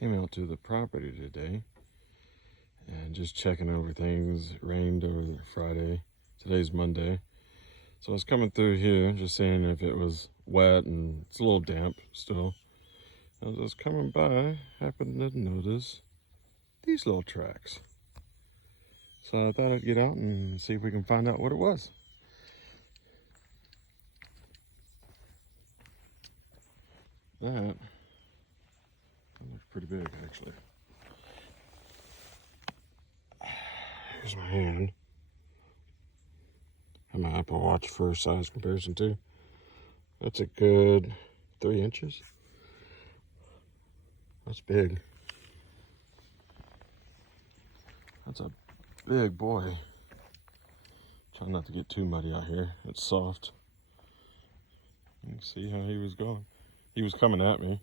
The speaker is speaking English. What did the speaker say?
Came out to the property today and just checking over things. It rained over Friday. Today's Monday. So I was coming through here just seeing if it was wet, and it's a little damp still. As I was coming by, happened to notice these little tracks. So I thought I'd get out and see if we can find out what it was. That looks pretty big, actually. Here's my hand. Have my Apple Watch for size comparison too. That's a good 3 inches. That's big. That's a big boy. Try not to get too muddy out here. It's soft. You can see how he was going. He was coming at me.